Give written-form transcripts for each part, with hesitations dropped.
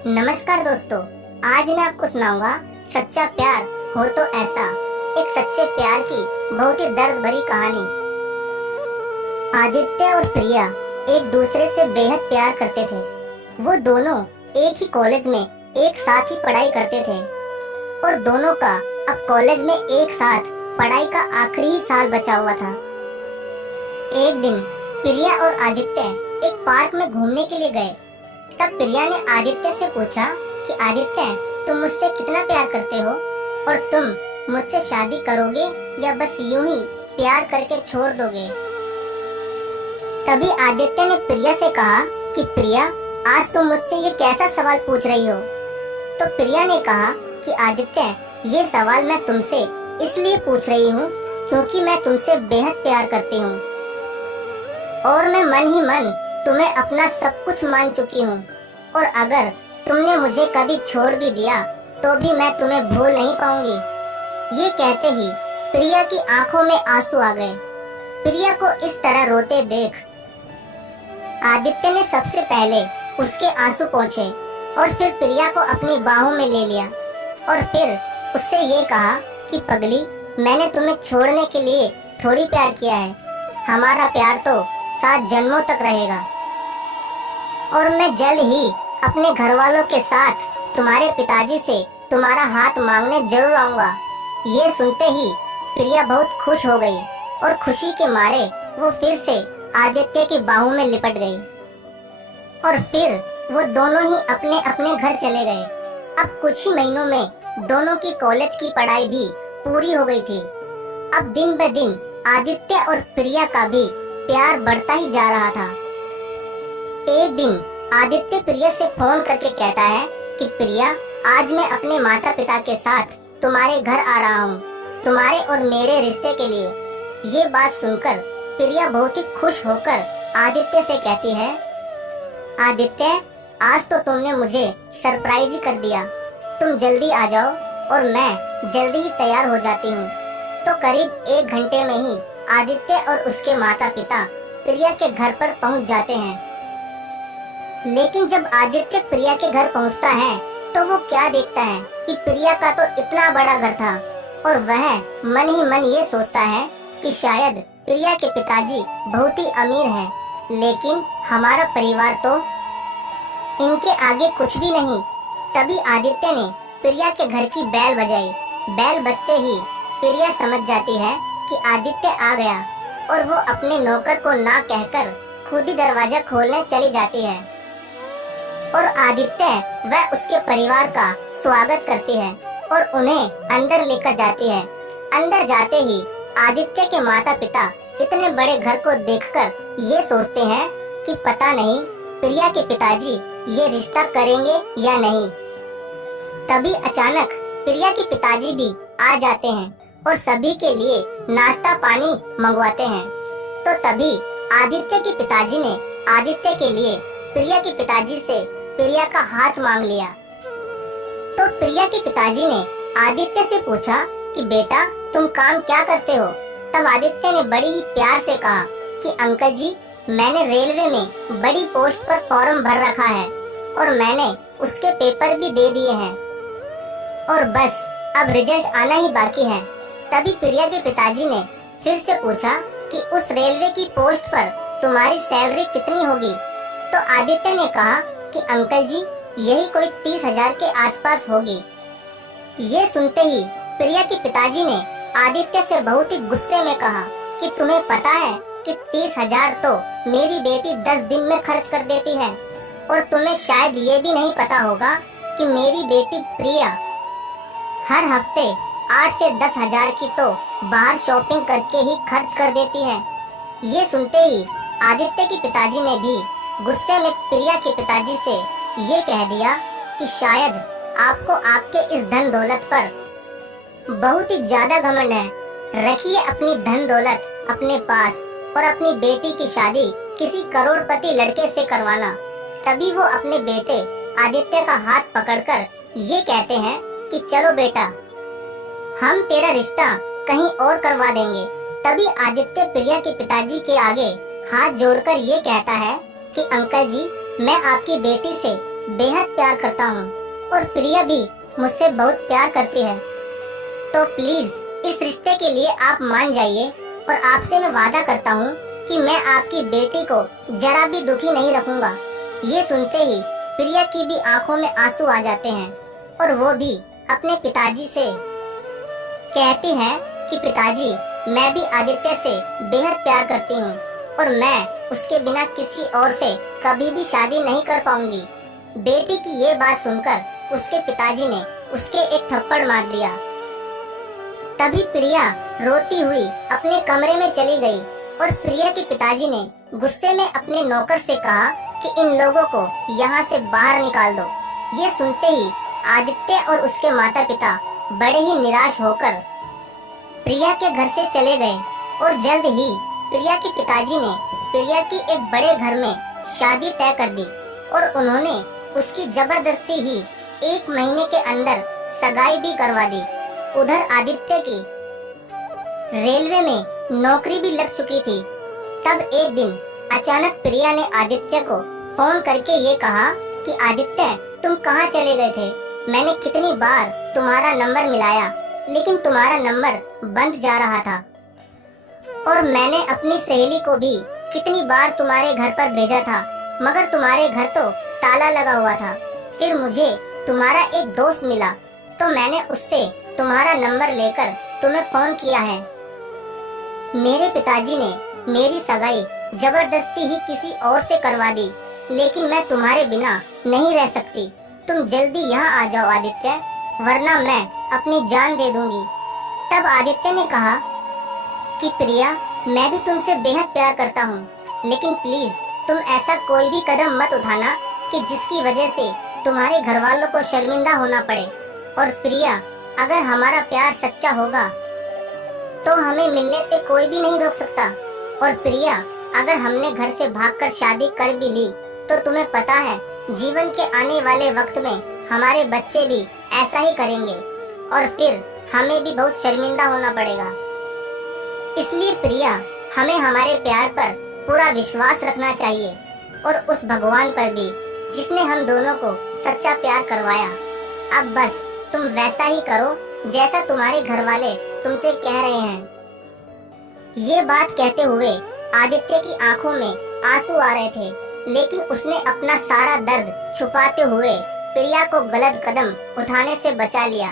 नमस्कार दोस्तों, आज मैं आपको सुनाऊंगा सच्चा प्यार हो तो ऐसा, एक सच्चे प्यार की बहुत ही दर्द भरी कहानी। आदित्य और प्रिया एक दूसरे से बेहद प्यार करते थे। वो दोनों एक ही कॉलेज में एक साथ ही पढ़ाई करते थे और दोनों का अब कॉलेज में एक साथ पढ़ाई का आखिरी ही साल बचा हुआ था। एक दिन प्रिया और आदित्य एक पार्क में घूमने के लिए गए। तब प्रिया ने आदित्य से पूछा कि आदित्य, तुम मुझसे कितना प्यार करते हो और तुम मुझसे शादी करोगे या बस यूं ही प्यार करके छोड़ दोगे। तभी आदित्य ने प्रिया से कहा कि प्रिया, आज तुम मुझसे ये कैसा सवाल पूछ रही हो। तो प्रिया ने कहा कि आदित्य, ये सवाल मैं तुमसे इसलिए पूछ रही हूँ क्योंकि मैं तुमसे बेहद प्यार करती हूँ और मैं मन ही मन तुम्हें अपना सब कुछ मान चुकी हूँ और अगर तुमने मुझे कभी छोड़ भी दिया तो भी मैं तुम्हें भूल नहीं पाऊंगी। ये कहते ही प्रिया की आंखों में आंसू आ गए। प्रिया को इस तरह रोते देख आदित्य ने सबसे पहले उसके आंसू पोंछे और फिर प्रिया को अपनी बाहों में ले लिया और फिर उससे ये कहा कि पगली, मैंने तुम्हें छोड़ने के लिए थोड़ी प्यार किया है। हमारा प्यार तो 7 जन्मों तक रहेगा और मैं जल्द ही अपने घर वालों के साथ तुम्हारे पिताजी से तुम्हारा हाथ मांगने जरूर आऊंगा। ये सुनते ही प्रिया बहुत खुश हो गई और खुशी के मारे वो फिर से आदित्य की बाहों में लिपट गई और फिर वो दोनों ही अपने अपने घर चले गए। अब कुछ ही महीनों में दोनों की कॉलेज की पढ़ाई भी पूरी हो गई थी। अब दिन ब दिन आदित्य और प्रिया का भी प्यार बढ़ता ही जा रहा था। एक दिन आदित्य प्रिया से फोन करके कहता है कि प्रिया, आज मैं अपने माता पिता के साथ तुम्हारे घर आ रहा हूँ, तुम्हारे और मेरे रिश्ते के लिए। ये बात सुनकर प्रिया बहुत ही खुश होकर आदित्य से कहती है, आदित्य, आज तो तुमने मुझे सरप्राइज ही कर दिया। तुम जल्दी आ जाओ और मैं जल्दी ही तैयार हो जाती हूँ। तो करीब 1 घंटे में ही आदित्य और उसके माता पिता प्रिया के घर पर पहुंच जाते हैं। लेकिन जब आदित्य प्रिया के घर पहुंचता है तो वो क्या देखता है कि प्रिया का तो इतना बड़ा घर था और वह मन ही मन ये सोचता है कि शायद प्रिया के पिताजी बहुत ही अमीर हैं, लेकिन हमारा परिवार तो इनके आगे कुछ भी नहीं। तभी आदित्य ने प्रिया के घर की बैल बजाई। बैल बजते ही प्रिया समझ जाती है कि आदित्य आ गया और वो अपने नौकर को ना कहकर खुद ही दरवाजा खोलने चली जाती है और आदित्य वह उसके परिवार का स्वागत करती है और उन्हें अंदर लेकर जाती है। अंदर जाते ही आदित्य के माता पिता इतने बड़े घर को देखकर ये सोचते हैं कि पता नहीं प्रिया के पिताजी ये रिश्ता करेंगे या नहीं। तभी अचानक प्रिया के पिताजी भी आ जाते हैं और सभी के लिए नाश्ता पानी मंगवाते हैं। तो तभी आदित्य के पिताजी ने आदित्य के लिए प्रिया के पिताजी से प्रिया का हाथ मांग लिया। तो प्रिया के पिताजी ने आदित्य से पूछा कि बेटा, तुम काम क्या करते हो। तब आदित्य ने बड़ी ही प्यार से कहा कि अंकल जी, मैंने रेलवे में बड़ी पोस्ट पर फॉर्म भर रखा है और मैंने उसके पेपर भी दे दिए हैं और बस अब रिजल्ट आना ही बाकी है। तभी प्रिया के पिताजी ने फिर से पूछा कि उस रेलवे की पोस्ट पर तुम्हारी सैलरी कितनी होगी। तो आदित्य ने कहा कि अंकल जी, यही कोई 30,000 के आसपास होगी। ये सुनते ही प्रिया के पिताजी ने आदित्य से बहुत ही गुस्से में कहा कि तुम्हें पता है कि 30,000 तो मेरी बेटी 10 दिन में खर्च कर देती है और तुम्हें शायद ये भी नहीं पता होगा कि मेरी बेटी प्रिया हर हफ्ते 8 से 10,000 की तो बाहर शॉपिंग करके ही खर्च कर देती है। ये सुनते ही आदित्य के पिताजी ने भी गुस्से में प्रिया के पिताजी से ये कह दिया कि शायद आपको आपके इस धन दौलत पर बहुत ही ज्यादा घमंड है। रखिए अपनी धन दौलत अपने पास और अपनी बेटी की शादी किसी करोड़पति लड़के से करवाना। तभी वो अपने बेटे आदित्य का हाथ पकड़कर ये कहते हैं कि चलो बेटा, हम तेरा रिश्ता कहीं और करवा देंगे। तभी आदित्य प्रिया के पिताजी के आगे हाथ जोड़कर ये कहता है कि अंकल जी, मैं आपकी बेटी से बेहद प्यार करता हूँ और प्रिया भी मुझसे बहुत प्यार करती है। तो प्लीज इस रिश्ते के लिए आप मान जाइए और आपसे मैं वादा करता हूँ कि मैं आपकी बेटी को जरा भी दुखी नहीं रखूंगा। ये सुनते ही प्रिया की भी आंखों में आंसू आ जाते हैं और वो भी अपने पिताजी से कहती है कि पिताजी, मैं भी आदित्य से बेहद प्यार करती हूँ और मैं उसके बिना किसी और से कभी भी शादी नहीं कर पाऊंगी। बेटी की ये बात सुनकर उसके पिताजी ने उसके एक थप्पड़ मार दिया। तभी प्रिया रोती हुई अपने कमरे में चली गई और प्रिया के पिताजी ने गुस्से में अपने नौकर से कहा कि इन लोगों को यहाँ से बाहर निकाल दो। ये सुनते ही आदित्य और उसके माता पिता बड़े ही निराश होकर प्रिया के घर से चले गए और जल्द ही प्रिया के पिताजी ने प्रिया की एक बड़े घर में शादी तय कर दी और उन्होंने उसकी जबरदस्ती ही 1 महीने के अंदर सगाई भी करवा दी। उधर आदित्य की रेलवे में नौकरी भी लग चुकी थी। तब एक दिन अचानक प्रिया ने आदित्य को फोन करके ये कहा कि आदित्य, तुम कहाँ चले गए थे? मैंने कितनी बार तुम्हारा नंबर मिलाया लेकिन तुम्हारा नंबर बंद जा रहा था और मैंने अपनी सहेली को भी कितनी बार तुम्हारे घर पर भेजा था मगर तुम्हारे घर तो ताला लगा हुआ था। फिर मुझे तुम्हारा एक दोस्त मिला तो मैंने उससे तुम्हारा नंबर लेकर तुम्हें फोन किया है। मेरे पिताजी ने मेरी सगाई जबरदस्ती ही किसी और से करवा दी लेकिन मैं तुम्हारे बिना नहीं रह सकती। तुम जल्दी यहाँ आ जाओ आदित्य, वरना मैं अपनी जान दे दूंगी। तब आदित्य ने कहा कि प्रिया, मैं भी तुमसे बेहद प्यार करता हूँ लेकिन प्लीज तुम ऐसा कोई भी कदम मत उठाना कि जिसकी वजह से तुम्हारे घर वालों को शर्मिंदा होना पड़े। और प्रिया, अगर हमारा प्यार सच्चा होगा तो हमें मिलने से कोई भी नहीं रोक सकता। और प्रिया, अगर हमने घर से भागकर शादी कर भी ली तो तुम्हें पता है जीवन के आने वाले वक्त में हमारे बच्चे भी ऐसा ही करेंगे और फिर हमें भी बहुत शर्मिंदा होना पड़ेगा। इसलिए प्रिया, हमें हमारे प्यार पर पूरा विश्वास रखना चाहिए और उस भगवान पर भी जिसने हम दोनों को सच्चा प्यार करवाया। अब बस तुम वैसा ही करो जैसा तुम्हारे घर वाले तुमसे कह रहे हैं। ये बात कहते हुए आदित्य की आंखों में आंसू आ रहे थे लेकिन उसने अपना सारा दर्द छुपाते हुए प्रिया को गलत कदम उठाने से बचा लिया।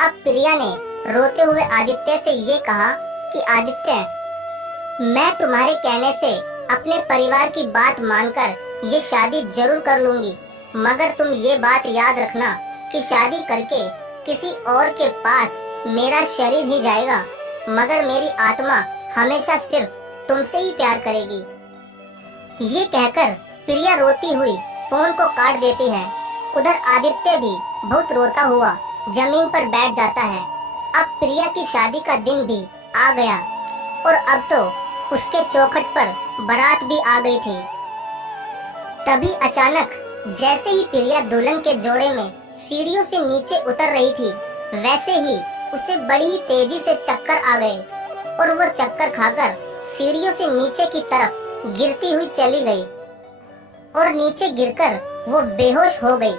अब प्रिया ने रोते हुए आदित्य से ये कहा कि आदित्य, मैं तुम्हारे कहने से अपने परिवार की बात मानकर ये शादी जरूर कर लूंगी मगर तुम ये बात याद रखना कि शादी करके किसी और के पास मेरा शरीर ही जाएगा मगर मेरी आत्मा हमेशा सिर्फ तुमसे ही प्यार करेगी। ये कहकर प्रिया रोती हुई फोन को काट देती है। उधर आदित्य भी बहुत रोता हुआ जमीन पर बैठ जाता है। अब प्रिया की शादी का दिन भी आ गया और अब तो उसके चौखट पर बारात भी आ गई थी। तभी अचानक जैसे ही प्रिया दुल्हन के जोड़े में सीढ़ियों से नीचे उतर रही थी वैसे ही उसे बड़ी ही तेजी से चक्कर आ गए और वो चक्कर खाकर सीढ़ियों से नीचे की तरफ गिरती हुई चली गई और नीचे गिरकर वो बेहोश हो गई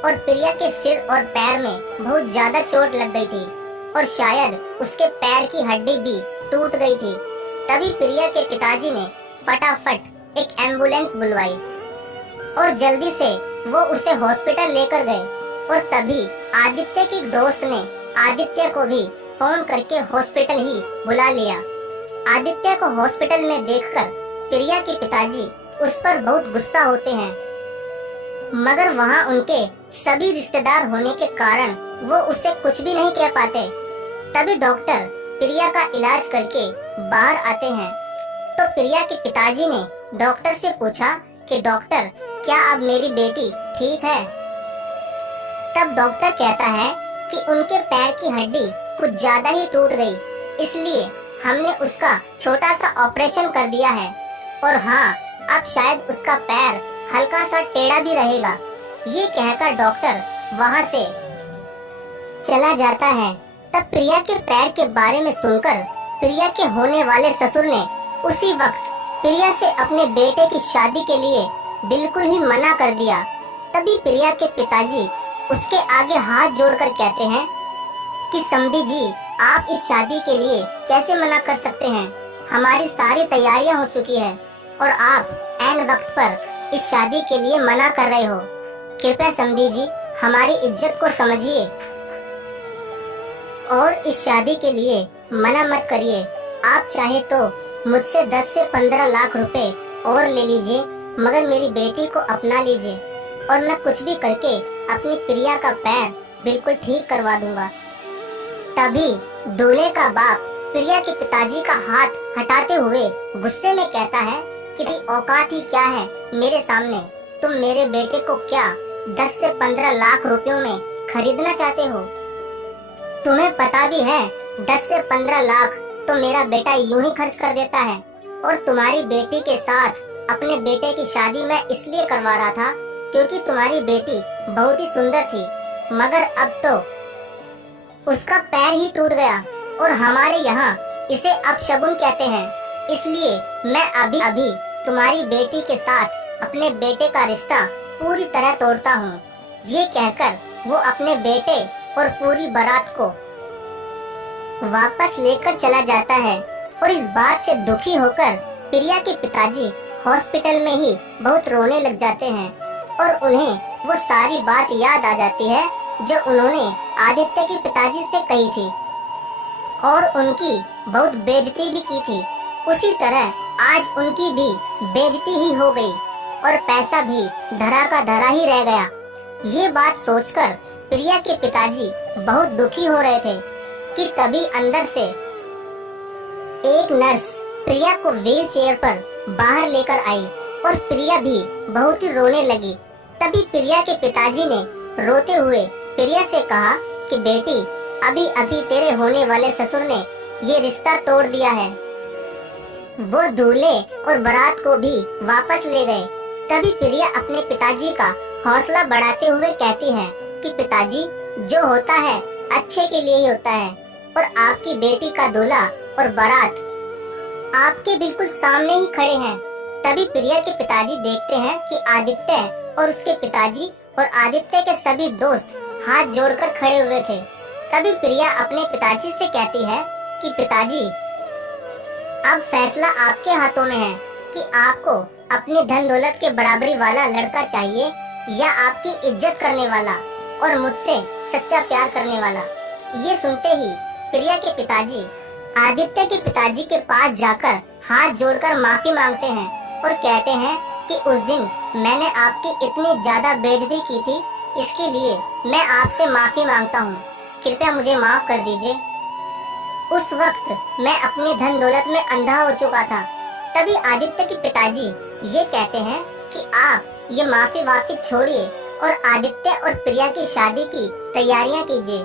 और प्रिया के सिर और पैर में बहुत ज्यादा चोट लग गई थी और शायद उसके पैर की हड्डी भी टूट गई थी। तभी प्रिया के पिताजी ने फटाफट एक एम्बुलेंस बुलवाई और जल्दी से वो उसे हॉस्पिटल लेकर गए और तभी आदित्य की दोस्त ने आदित्य को भी फोन करके हॉस्पिटल ही बुला लिया। आदित्य को हॉस्पिटल में देखकर प्रिया के पिताजी उस पर बहुत गुस्सा होते हैं मगर वहाँ उनके सभी रिश्तेदार होने के कारण वो उससे कुछ भी नहीं कह पाते। तभी डॉक्टर प्रिया का इलाज करके बाहर आते हैं तो प्रिया के पिताजी ने डॉक्टर से पूछा कि डॉक्टर, क्या अब मेरी बेटी ठीक है? तब डॉक्टर कहता है कि उनके पैर की हड्डी कुछ ज्यादा ही टूट गई, इसलिए हमने उसका छोटा सा ऑपरेशन कर दिया है और हाँ, अब शायद उसका पैर हल्का सा टेढ़ा भी रहेगा। ये कहकर डॉक्टर वहाँ से चला जाता है। तब प्रिया के पैर के बारे में सुनकर प्रिया के होने वाले ससुर ने उसी वक्त प्रिया से अपने बेटे की शादी के लिए बिल्कुल ही मना कर दिया तभी प्रिया के पिताजी उसके आगे हाथ जोड़कर कहते हैं कि समधी जी, आप इस शादी के लिए कैसे मना कर सकते हैं? हमारी सारी तैयारियां हो चुकी है और आप ऐन वक्त पर इस शादी के लिए मना कर रहे हो। कृपया समधी जी, हमारी इज्जत को समझिए और इस शादी के लिए मना मत करिए। आप चाहे तो मुझसे 10 से 15 लाख रुपए और ले लीजिए, मगर मेरी बेटी को अपना लीजिए और मैं कुछ भी करके अपनी प्रिया का पैर बिल्कुल ठीक करवा दूंगा। तभी दूल्हे का बाप प्रिया के पिताजी का हाथ हटाते हुए गुस्से में कहता है कि तेरी औकात ही क्या है मेरे सामने? तुम मेरे बेटे को क्या 10 से 15 लाख रुपयों में खरीदना चाहते हो? तुम्हें पता भी है 10 से 15 लाख तो मेरा बेटा यूं ही खर्च कर देता है और तुम्हारी बेटी के साथ अपने बेटे की शादी मैं इसलिए करवा रहा था क्योंकि तुम्हारी बेटी बहुत ही सुंदर थी, मगर अब तो उसका पैर ही टूट गया और हमारे यहाँ इसे अपशगुन कहते हैं। इसलिए मैं अभी अभी तुम्हारी बेटी के साथ अपने बेटे का रिश्ता पूरी तरह तोड़ता हूँ। ये कहकर वो अपने बेटे और पूरी बारात को वापस लेकर चला जाता है और इस बात से दुखी होकर प्रिया के पिताजी हॉस्पिटल में ही बहुत रोने लग जाते हैं और उन्हें वो सारी बात याद आ जाती है जो उन्होंने आदित्य के पिताजी से कही थी और उनकी बहुत बेइज्जती भी की थी। उसी तरह आज उनकी भी बेइज्जती ही हो गई और पैसा भी धरा का धरा ही रह गया। ये बात सोचकर प्रिया के पिताजी बहुत दुखी हो रहे थे कि तभी अंदर से एक नर्स प्रिया को व्हील चेयर पर बाहर लेकर आई और प्रिया भी बहुत ही रोने लगी। तभी प्रिया के पिताजी ने रोते हुए प्रिया से कहा कि बेटी, अभी अभी तेरे होने वाले ससुर ने ये रिश्ता तोड़ दिया है। वो दूल्हे और बारात को भी वापस ले गए। तभी प्रिया अपने पिताजी का हौसला बढ़ाते हुए कहती है कि पिताजी, जो होता है अच्छे के लिए ही होता है और आपकी बेटी का दूल्हा और बारात आपके बिल्कुल सामने ही खड़े हैं। तभी प्रिया के पिताजी देखते हैं कि आदित्य और उसके पिताजी और आदित्य के सभी दोस्त हाथ जोड़कर खड़े हुए थे। तभी प्रिया अपने पिताजी से कहती है कि पिताजी, अब फैसला आपके हाथों में है कि आपको अपनी धन दौलत के बराबरी वाला लड़का चाहिए या आपकी इज्जत करने वाला और मुझसे सच्चा प्यार करने वाला। ये सुनते ही प्रिया के पिताजी आदित्य के पिताजी के पास जाकर हाथ जोड़कर माफी मांगते हैं और कहते हैं कि उस दिन मैंने आपकी इतनी ज्यादा बेइज्जती की थी, इसके लिए मैं आपसे माफी मांगता हूँ। कृपया मुझे माफ कर दीजिए। उस वक्त मैं अपनी धन दौलत में अंधा हो चुका था। तभी आदित्य के पिताजी ये कहते हैं कि आप ये माफी वाफी छोड़िए और आदित्य और प्रिया की शादी की तैयारियां कीजिए।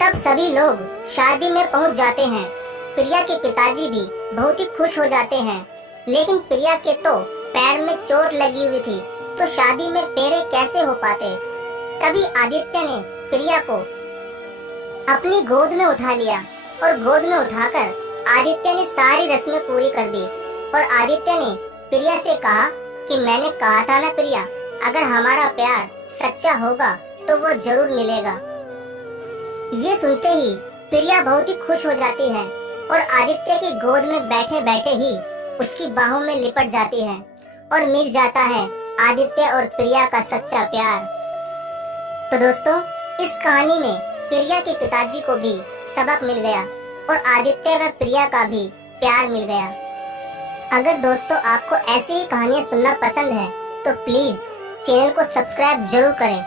तब सभी लोग शादी में पहुंच जाते हैं। प्रिया के पिताजी भी बहुत ही खुश हो जाते हैं, लेकिन प्रिया के तो पैर में चोट लगी हुई थी, तो शादी में फेरे कैसे हो पाते। तभी आदित्य ने प्रिया को अपनी गोद में उठा लिया और गोद में उठाकर आदित्य ने सारी रस्में पूरी कर दी और आदित्य ने प्रिया से कहा कि मैंने कहा था ना प्रिया, अगर हमारा प्यार सच्चा होगा तो वो जरूर मिलेगा। ये सुनते ही प्रिया बहुत ही खुश हो जाती है और आदित्य की गोद में बैठे बैठे ही उसकी बाहों में लिपट जाती है और मिल जाता है आदित्य और प्रिया का सच्चा प्यार। तो दोस्तों, इस कहानी में प्रिया के पिताजी को भी सबक मिल गया और आदित्य व प्रिया का भी प्यार मिल गया। अगर दोस्तों आपको ऐसी ही कहानियाँ सुनना पसंद है तो प्लीज चैनल को सब्सक्राइब जरूर करें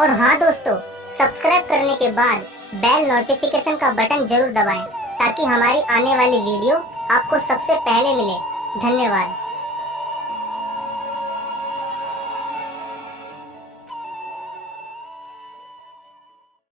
और हाँ दोस्तों, सब्सक्राइब करने के बाद बेल नोटिफिकेशन का बटन जरूर दबाएं ताकि हमारी आने वाली वीडियो आपको सबसे पहले मिले। धन्यवाद।